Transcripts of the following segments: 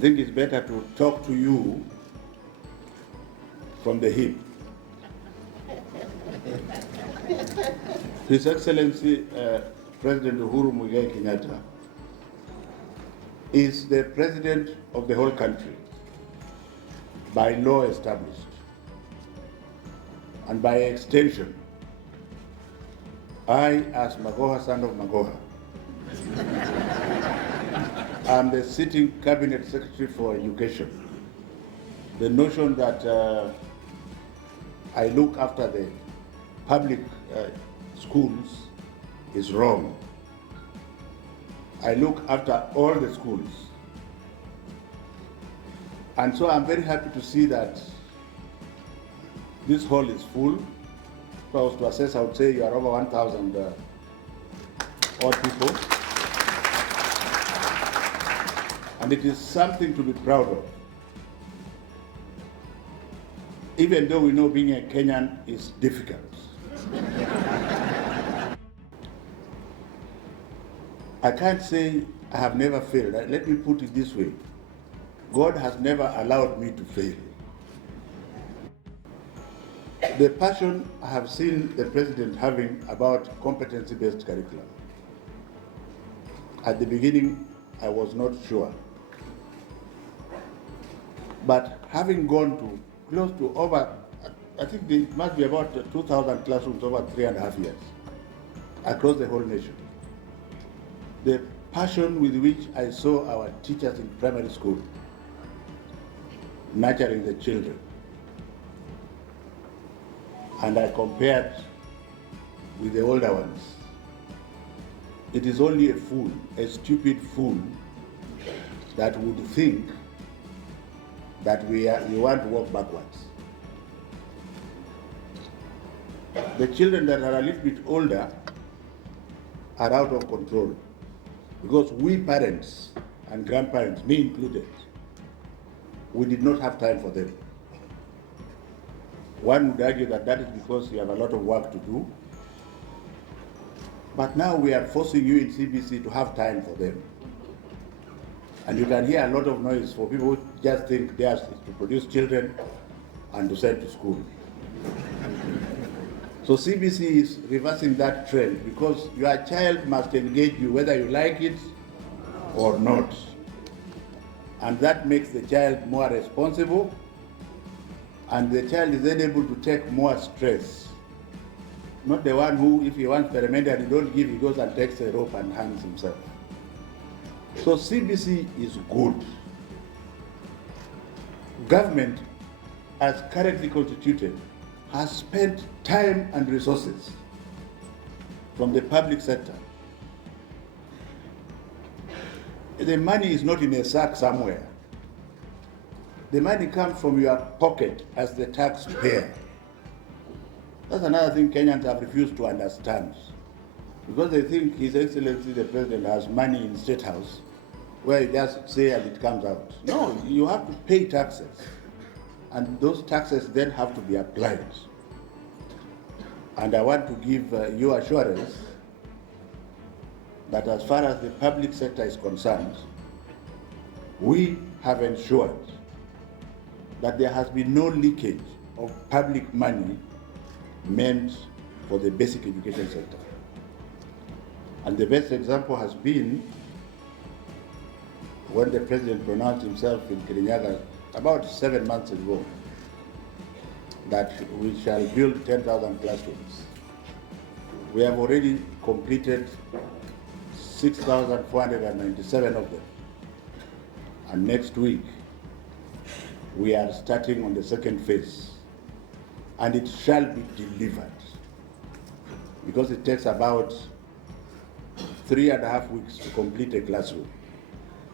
think it's better to talk to you from the hip. His Excellency President Uhuru Muigai Kenyatta is the president of the whole country, by law established, and by extension, I, as Magoha, son of Magoha, am the sitting cabinet secretary for education. The notion that I look after the public schools is wrong. I look after all the schools. And so I'm very happy to see that this hall is full. If I was to assess, I would say you are over 1,000 odd people. And it is something to be proud of. Even though we know being a Kenyan is difficult. I can't say I have never failed. Let me put it this way. God has never allowed me to fail. The passion I have seen the president having about competency-based curriculum. At the beginning, I was not sure. But having gone to close to over, I think it must be about 2,000 classrooms over 3.5 years across the whole nation. The passion with which I saw our teachers in primary school nurturing the children, and I compared with the older ones. It is only a fool, a stupid fool, that would think that we want to walk backwards. The children that are a little bit older are out of control because we parents and grandparents, me included, we did not have time for them. One would argue that that is because you have a lot of work to do. But now we are forcing you in CBC to have time for them. And you can hear a lot of noise for people who just think theirs is to produce children and to send to school. So CBC is reversing that trend because your child must engage you whether you like it or not. And that makes the child more responsible, and the child is then able to take more stress. Not the one who, if he wants perimeter and you don't give, he goes and takes a rope and hangs himself. So CBC is good. Government, as currently constituted, has spent time and resources from the public sector. The money is not in a sack somewhere. The money comes from your pocket as the taxpayer. That's another thing Kenyans have refused to understand. Because they think His Excellency the President has money in State House, where you just say and it comes out. No, you have to pay taxes. And those taxes then have to be applied. And I want to give you assurance that as far as the public sector is concerned, we have ensured that there has been no leakage of public money meant for the basic education sector. And the best example has been when the president pronounced himself in Kirinyaga about 7 months ago that we shall build 10,000 classrooms. We have already completed 6,497 of them. And next week, we are starting on the second phase. And it shall be delivered. Because it takes about 3.5 weeks to complete a classroom.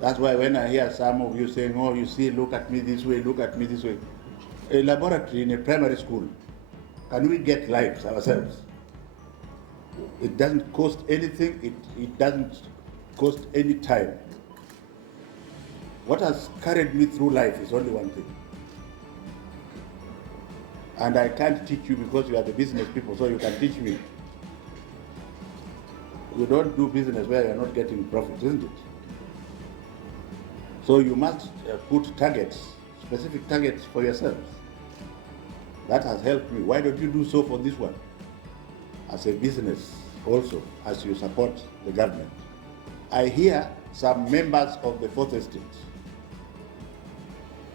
That's why when I hear some of you saying, oh, you see, look at me this way, look at me this way. A laboratory in a primary school, can we get lives ourselves? It doesn't cost anything, it doesn't cost any time. What has carried me through life is only one thing. And I can't teach you because you are the business people, so you can teach me. You don't do business where you're not getting profit, isn't it? So you must put targets, specific targets for yourselves. That has helped me. Why don't you do so for this one? As a business also, as you support the government. I hear some members of the Fourth Estate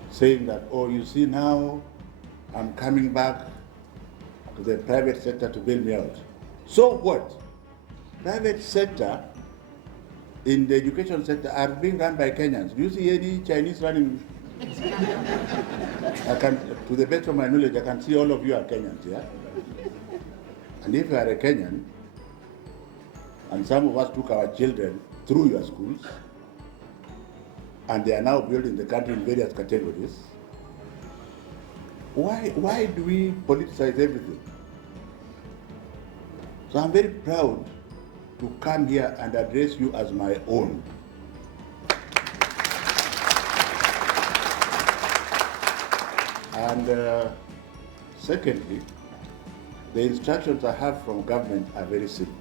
saying that, oh, you see now, I'm coming back to the private sector to bail me out. So what? Private sector in the education sector are being run by Kenyans. Do you see any Chinese running? To the best of my knowledge, I can see all of you are Kenyans, yeah? And if you are a Kenyan, and some of us took our children through your schools, and they are now building the country in various categories, why do we politicize everything? So I'm very proud to come here and address you as my own. And secondly, the instructions I have from government are very simple,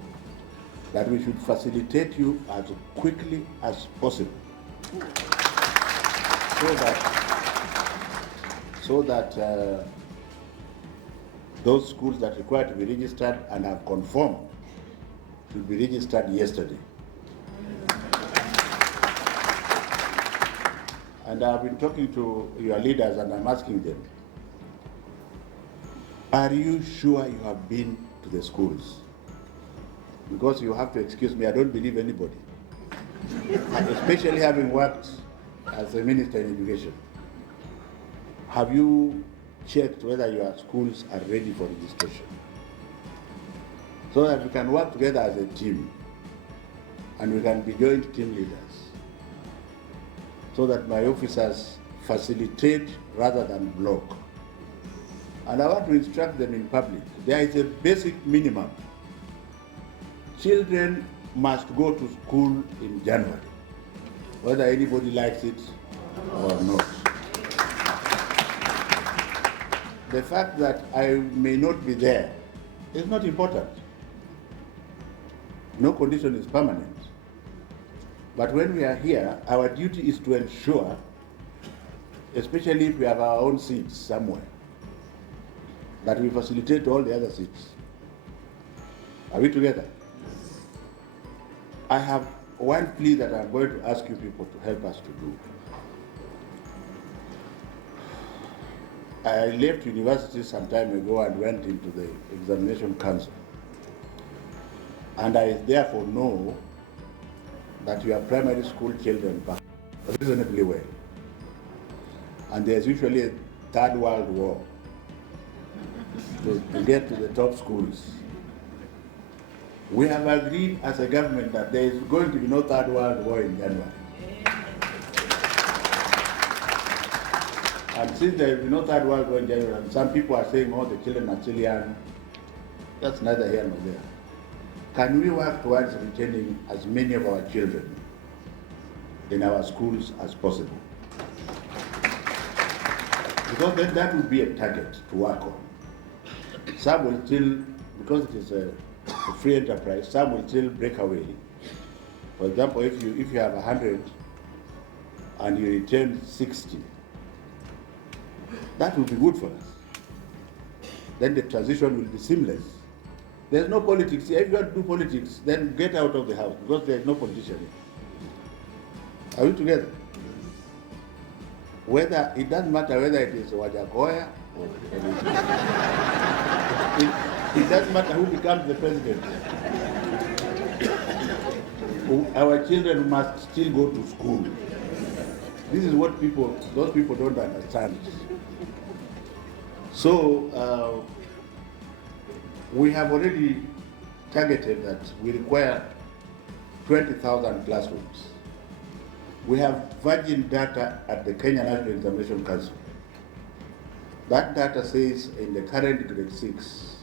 that we should facilitate you as quickly as possible so that those schools that require to be registered and have conformed should be registered yesterday. And I've been talking to your leaders and I'm asking them, are you sure you have been to the schools? Because you have to excuse me, I don't believe anybody. Especially having worked as a minister in education. Have you checked whether your schools are ready for registration? So that we can work together as a team and we can be joint team leaders. So that my officers facilitate rather than block. And I want to instruct them in public. There is a basic minimum. Children must go to school in January, whether anybody likes it or not. The fact that I may not be there is not important. No condition is permanent. But when we are here, our duty is to ensure, especially if we have our own seats somewhere, that we facilitate all the other seats. Are we together? I have one plea that I'm going to ask you people to help us to do. I left university some time ago and went into the examination council. And I therefore know that your primary school children perform reasonably well. And there's usually a third world war to get to the top schools. We have agreed as a government that there is going to be no third world war in January. And since there will be no third world war in January, and some people are saying, oh, the children are still young, that's neither here nor there. Can we work towards retaining as many of our children in our schools as possible? Because then that would be a target to work on. Some will still, because it is a free enterprise, some will still break away. For example, if you have 100 and you retain 60, that will be good for us. Then the transition will be seamless. There's no politics. If you want to do politics, then get out of the house because there's no politician here. Are we together? Whether it doesn't matter whether it is Wajakoya or it doesn't matter who becomes the president. Our children must still go to school. This is what those people don't understand. So we have already targeted that we require 20,000 classrooms. We have virgin data at the Kenya National Examination Council. That data says in the current grade 6,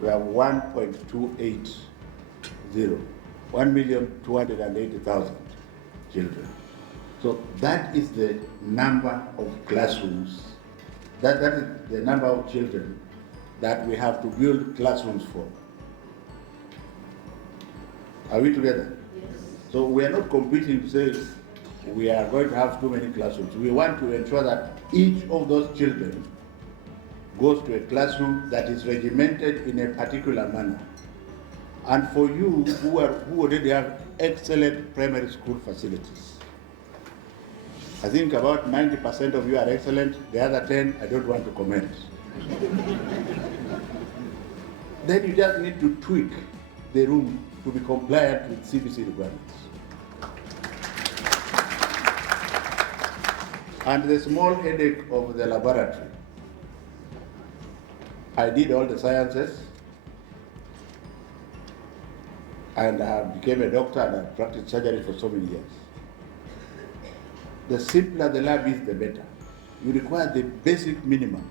we have 1.280, 1,280,000 children. So that is the number of classrooms, that is the number of children that we have to build classrooms for. Are we together? Yes. So we are not competing to say we are going to have too many classrooms. We want to ensure that each of those children goes to a classroom that is regimented in a particular manner. And for you who already have excellent primary school facilities, I think about 90% of you are excellent. The other 10, I don't want to comment. Then you just need to tweak the room to be compliant with CBC requirements. And the small headache of the laboratory. I did all the sciences, and I became a doctor and I practiced surgery for so many years. The simpler the lab is, the better. You require the basic minimum.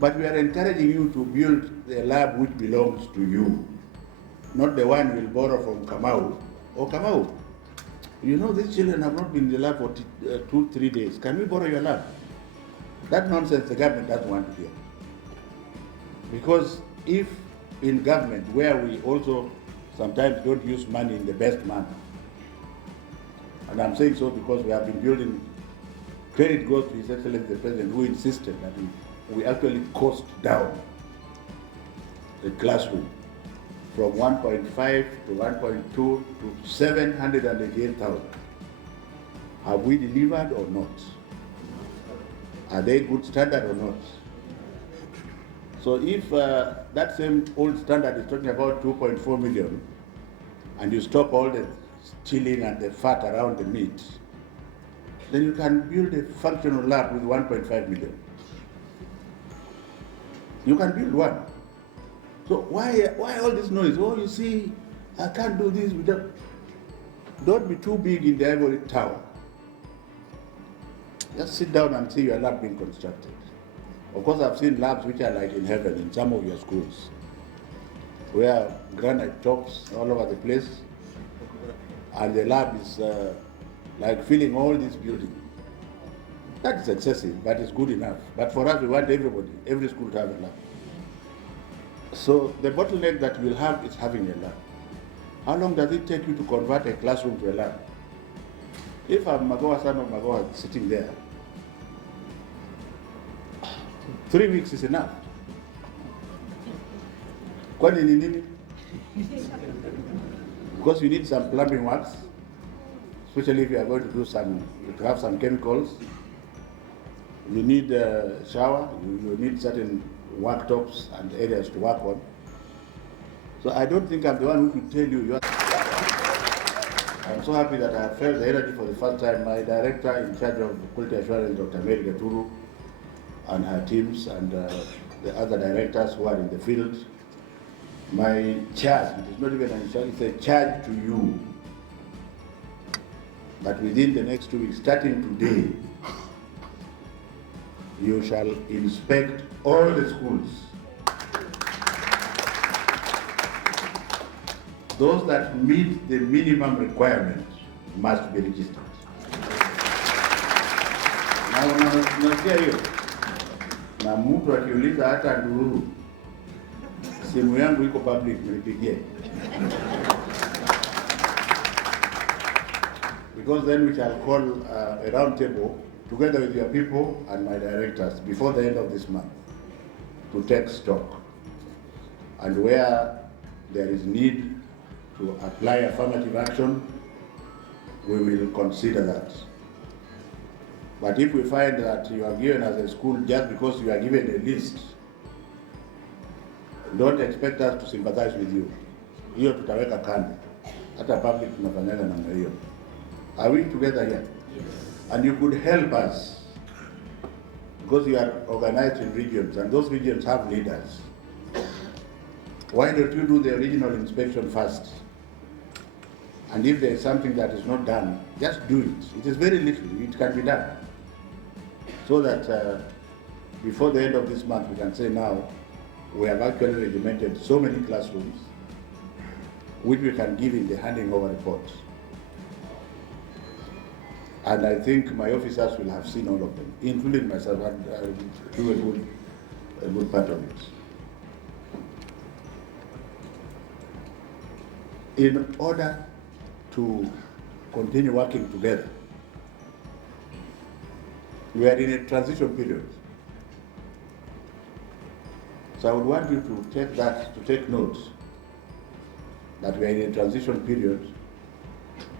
But we are encouraging you to build a lab which belongs to you, not the one we'll borrow from Kamau. Oh, Kamau, you know these children have not been in the lab for 2-3 days. Can we borrow your lab? That nonsense the government doesn't want to hear. Because if in government, where we also sometimes don't use money in the best manner, and I'm saying so because we have been building, credit goes to His Excellency the President, who insisted that we actually cost down the classroom from 1.5 to 1.2 to 788,000. Have we delivered or not? Are they good standard or not? So if that same old standard is talking about 2.4 million, and you stop all the chilling and the fat around the meat, then you can build a functional lab with 1.5 million. You can build one. So why all this noise? Oh, you see, I can't do this without. Don't be too big in the ivory tower. Just sit down and see your lab being constructed. Of course, I've seen labs which are like in heaven in some of your schools, where granite tops all over the place, and the lab is like filling all this building. That is excessive, but it's good enough. But for us, we want everybody, every school to have a lab. So the bottleneck that we'll have is having a lab. How long does it take you to convert a classroom to a lab? If I'm Magoha son of Magoha sitting there, 3 weeks is enough. Kwani ni nini? Because you need some plumbing works, especially if you are going to do to have some chemicals. You need a shower, you need certain worktops and areas to work on. So I don't think I'm the one who could tell you. I'm so happy that I felt the energy for the first time. My director in charge of quality assurance, Dr. Mary Gaturu, and her teams, and the other directors who are in the field. My charge, it is not even an charge, it's a charge to you. But within the next 2 weeks, starting today, you shall inspect all the schools. Those that meet the minimum requirement must be registered. Nasikia hiyo? Na mtu akiuliza hata nduru, simu yangu iko public, mnipigie. Because then we shall call a round table together with your people and my directors before the end of this month to take stock. And where there is need to apply affirmative action, we will consider that. But if we find that you are given as a school just because you are given a list, don't expect us to sympathize with you. Hiyo tutaweka kando. Hata public tunafanyaga namna hiyo. Are we together here? Yes. And you could help us because you are organized in regions and those regions have leaders. Why don't you do the regional inspection first? And if there is something that is not done, just do it. It is very little, it can be done. So that before the end of this month, we can say now, we have actually regimented so many classrooms which we can give in the handing over report. And I think my officers will have seen all of them, including myself, and I will do a good part of it. In order to continue working together. We are in a transition period. So I would want you to take note that we are in a transition period.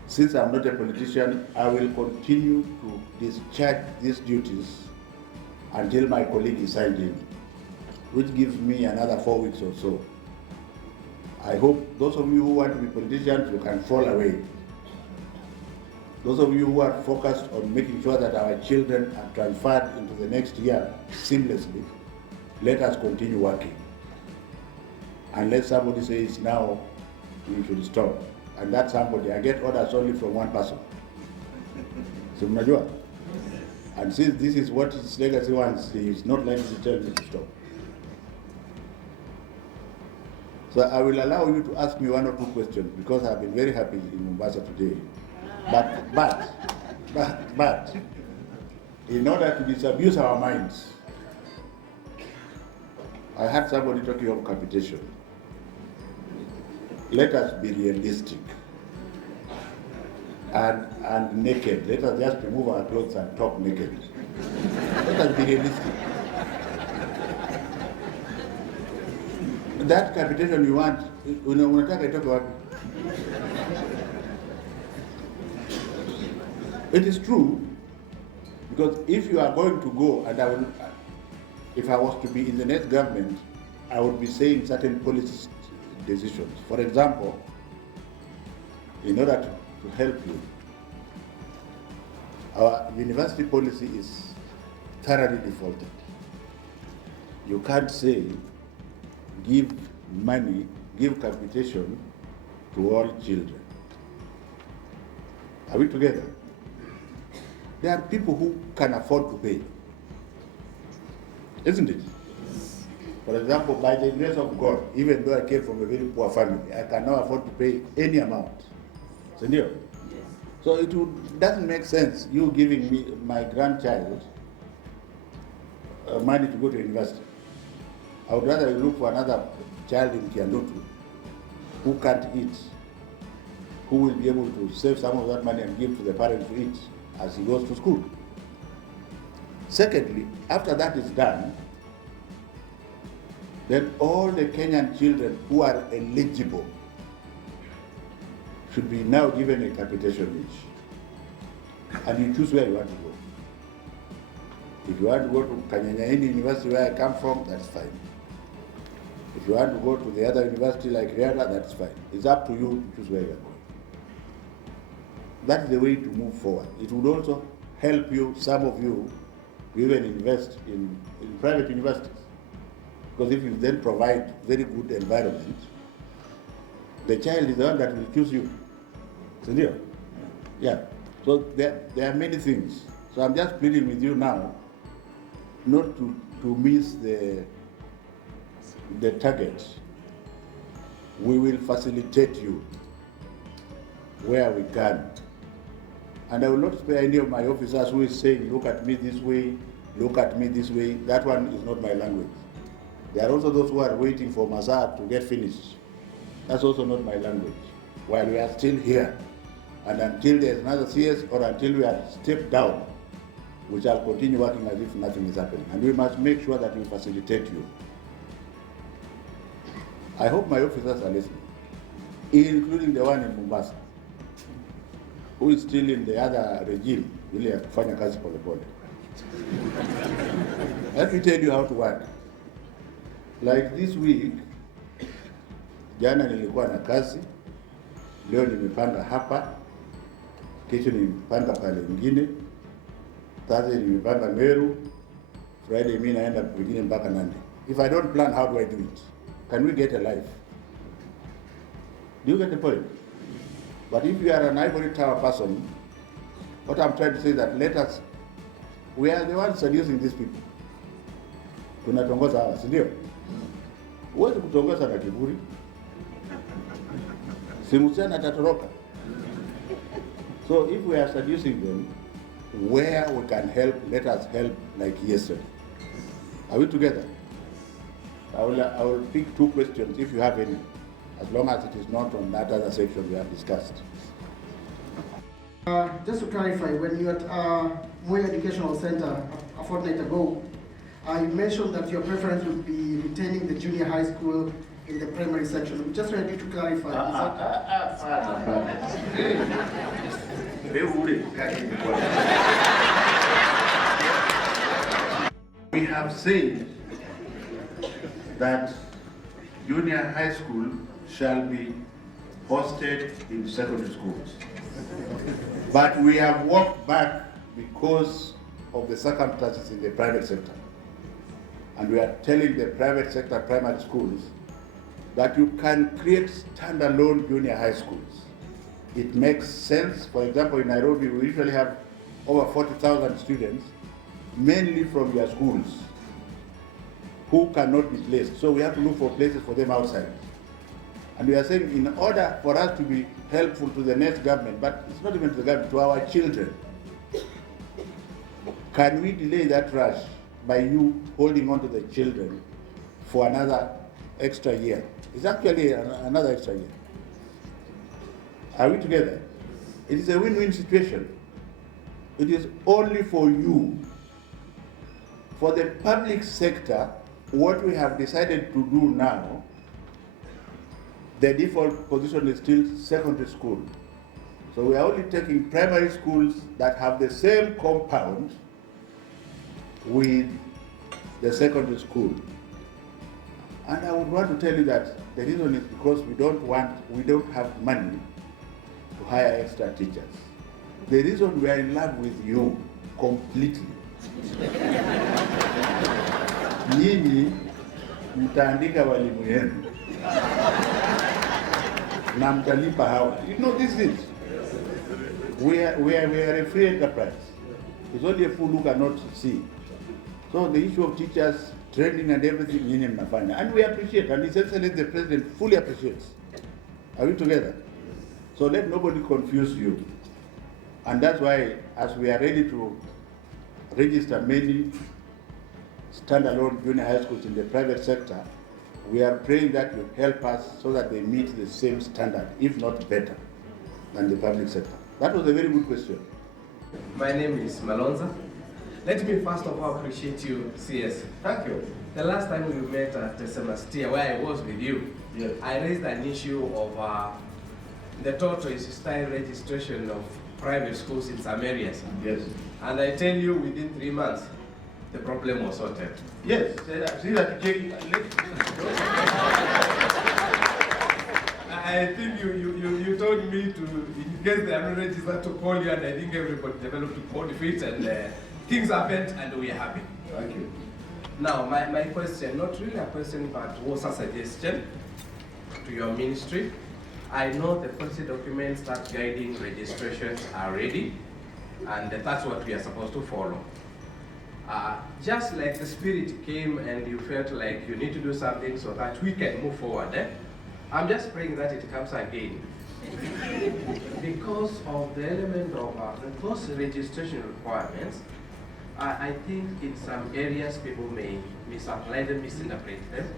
Since I'm not a politician, I will continue to discharge these duties until my colleague is signed in, which gives me another 4 weeks or so. I hope those of you who want to be politicians, you can fall away. Those of you who are focused on making sure that our children are transferred into the next year seamlessly, let us continue working. Unless somebody says now we should stop. And that somebody, I get orders only from one person. So mnajua? And since this is what his legacy wants, he is not likely to tell me to stop. So I will allow you to ask me 1 or 2 questions because I've been very happy in Mombasa today. But, in order to disabuse our minds, I had somebody talking of capitation. Let us be realistic and naked. Let us just remove our clothes and talk naked. Let us be realistic. That capitation you want, unataka itoke wapi? It is true, because if you are going to go, and if I was to be in the next government, I would be saying certain policy decisions. For example, in order to help you, our university policy is thoroughly defaulted. You can't say give money, give capitation to all children. Are we together? There are people who can afford to pay, isn't it? For example, by the grace of God, even though I came from a very poor family, I can now afford to pay any amount. Senor? Yes. So doesn't make sense you giving me, my grandchild, money to go to university. I would rather look for another child in Kiandutu who can't eat, who will be able to save some of that money and give to the parents to eat as he goes to school. Secondly, after that is done, then all the Kenyan children who are eligible should be now given a capitation each. And you choose where you want to go. If you want to go to Kanyanyaini University where I come from, that's fine. If you want to go to the other university like Riada, that's fine. It's up to you to choose where you are going. That's the way to move forward. It would also help you, some of you, even invest in private universities. Because if you then provide very good environment, the child is the one that will choose you. Senor? Yeah. So there are many things. So I'm just pleading with you now not to miss the target. We will facilitate you where we can. And I will not spare any of my officers who is saying, look at me this way, look at me this way. That one is not my language. There are also those who are waiting for MOMBASA to get finished. That's also not my language. While we are still here, and until there is another CS or until we are stepped down, we shall continue working as if nothing is happening. And we must make sure that we facilitate you. I hope my officers are listening, including the one in Mombasa, who is still in the other regime, really ya kufanya kazi pole pole. Let me tell you how to work. Like this week, jana nilikuwa na kazi, leo nimepanga hapa, kesho nimepanga pale ingine, Thursday nimepanga Meru, Friday mimi naenda pengine mpaka Nandi. If I don't plan, how do I do it? Can we get a life? Do you get the point? But if you are an ivory tower person, what I'm trying to say is that we are the ones seducing these people. Tunatongoza hawa, si ndio? Huwezi kutongoza na kiburi. Si msichana atatoroka. So if we are seducing them, where we can help, let us help like yesterday. Are we together? I will pick 2 questions if you have any, as long as it is not on that other section we have discussed. Just to clarify, when you were at Moi Educational Center a fortnight ago, you mentioned that your preference would be retaining the junior high school in the primary section. We just wanted you to clarify. We have said that junior high school shall be hosted in secondary schools. But we have walked back because of the circumstances in the private sector. And we are telling the private sector primary schools that you can create standalone junior high schools. It makes sense. For example, in Nairobi, we usually have over 40,000 students, mainly from their schools, who cannot be placed. So we have to look for places for them outside. And we are saying, in order for us to be helpful to the next government, but it's not even to the government, to our children, can we delay that rush by you holding on to the children for another extra year? It's actually another extra year. Are we together? It is a win-win situation. It is only for you. For the public sector, what we have decided to do now, the default position is still secondary school. So we are only taking primary schools that have the same compound with the secondary school. And I would want to tell you that the reason is because we don't have money to hire extra teachers. The reason we are in love with you completely. Nyinyi mtaandika walimu yenu na mtalipa hawa. You know this is. We are a free enterprise. It's only a fool who cannot see. So the issue of teachers, training and everything, nyinyi mnafanya. And we appreciate, and His Excellency the President fully appreciates. Are we together? So let nobody confuse you. And that's why, as we are ready to register many standalone junior high schools in the private sector, we are praying that you help us so that they meet the same standard, if not better, than the public sector. That was a very good question. My name is Malonza. Let me first of all appreciate you, CS. Thank you. The last time we met at the semester where I was with you, yes, I raised an issue of the tortoise style registration of private schools in some areas. Yes. And I tell you, within 3 months, the problem was sorted. Yes, see that I think you told me to, in case they are not registered, to call you, and I think everybody developed a code fit, and things happened, and we are happy. Thank you. Now, my question, not really a question, but was a suggestion to your ministry. I know the policy documents that guiding registrations are ready, and that's what we are supposed to follow. Just like the spirit came and you felt like you need to do something so that we can move forward, I'm just praying that it comes again. Because of the element of the post-registration requirements, I think in some areas people may misapply them, misinterpret them.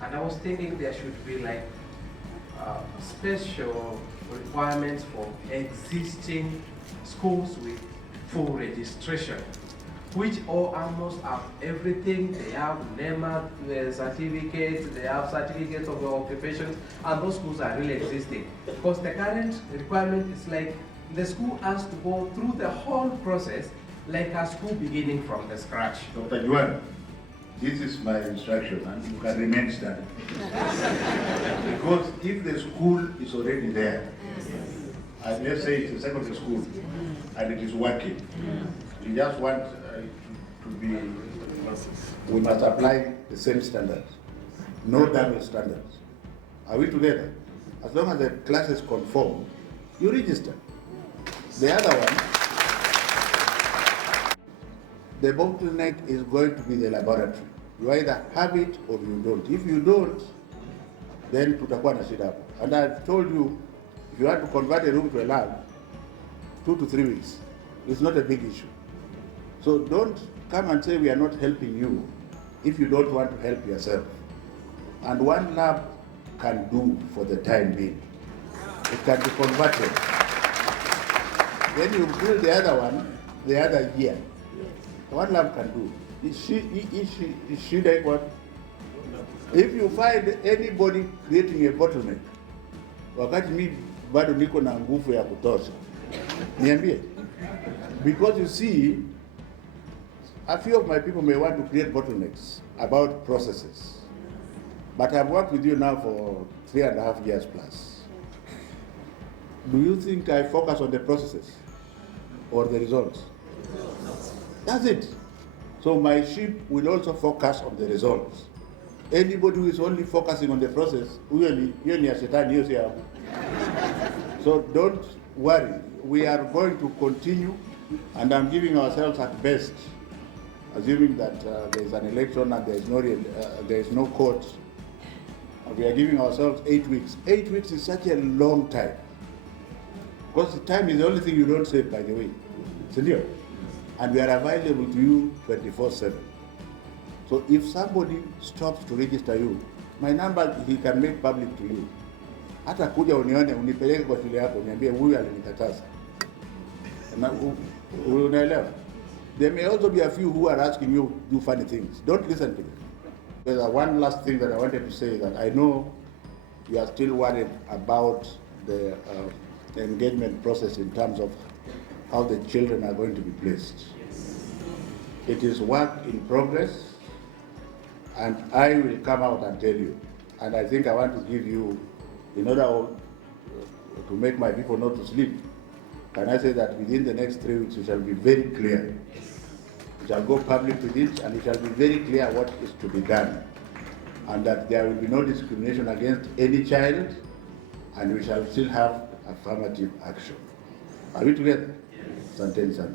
And I was thinking there should be like special requirements for existing schools with full registration, which all almost have everything. They have NEMA certificates, they have certificates of occupations, and those schools are really existing. Because the current requirement is like the school has to go through the whole process like a school beginning from the scratch. Dr. Juan, this is my instruction, and you can remain standing. Because if the school is already there, and let's say it's a secondary school, and it is working, we just want to be, we must apply the same standards, no double standards. Are we together? As long as the classes conform, you register. The other one, the bottleneck is going to be the laboratory. You either have it or you don't. If you don't, then tutakuwa na shida hapo. And I've told you, if you want to convert a room to a lab, 2 to 3 weeks. It's not a big issue. So don't come and say we are not helping you if you don't want to help yourself. And one lab can do for the time being. It can be converted. Then you build the other one the other year. One lab can do. Is she like what? If you find anybody creating a bottleneck, wakati mi bado niko na nguvu ya kutosha, niambie. Because you see, a few of my people may want to create bottlenecks about processes. But I've worked with you now for 3.5 years plus. Do you think I focus on the processes or the results? That's it. So my ship will also focus on the results. Anybody who is only focusing on the process, so don't worry. We are going to continue, and I'm giving ourselves at best, assuming that there is an election and there is no court. We are giving ourselves 8 weeks. 8 weeks is such a long time. Because the time is the only thing you don't save, by the way. Senor. And we are available to you 24/7. So if somebody stops to register you, my number he can make public to you. Hata kuja unione unipeleke kwa shule yako uniambie huyu alinikataza. Na unaelewa? There may also be a few who are asking you to do funny things. Don't listen to them. There's one last thing that I wanted to say, that I know you are still worried about the engagement process in terms of how the children are going to be placed. It is work in progress, and I will come out and tell you. And I think I want to give you, in order to make my people not to sleep, can I say that within the next 3 weeks we shall be very clear. We shall go public with it, and it shall be very clear what is to be done, and that there will be no discrimination against any child, and we shall still have affirmative action. Are we together? Asanteni sana.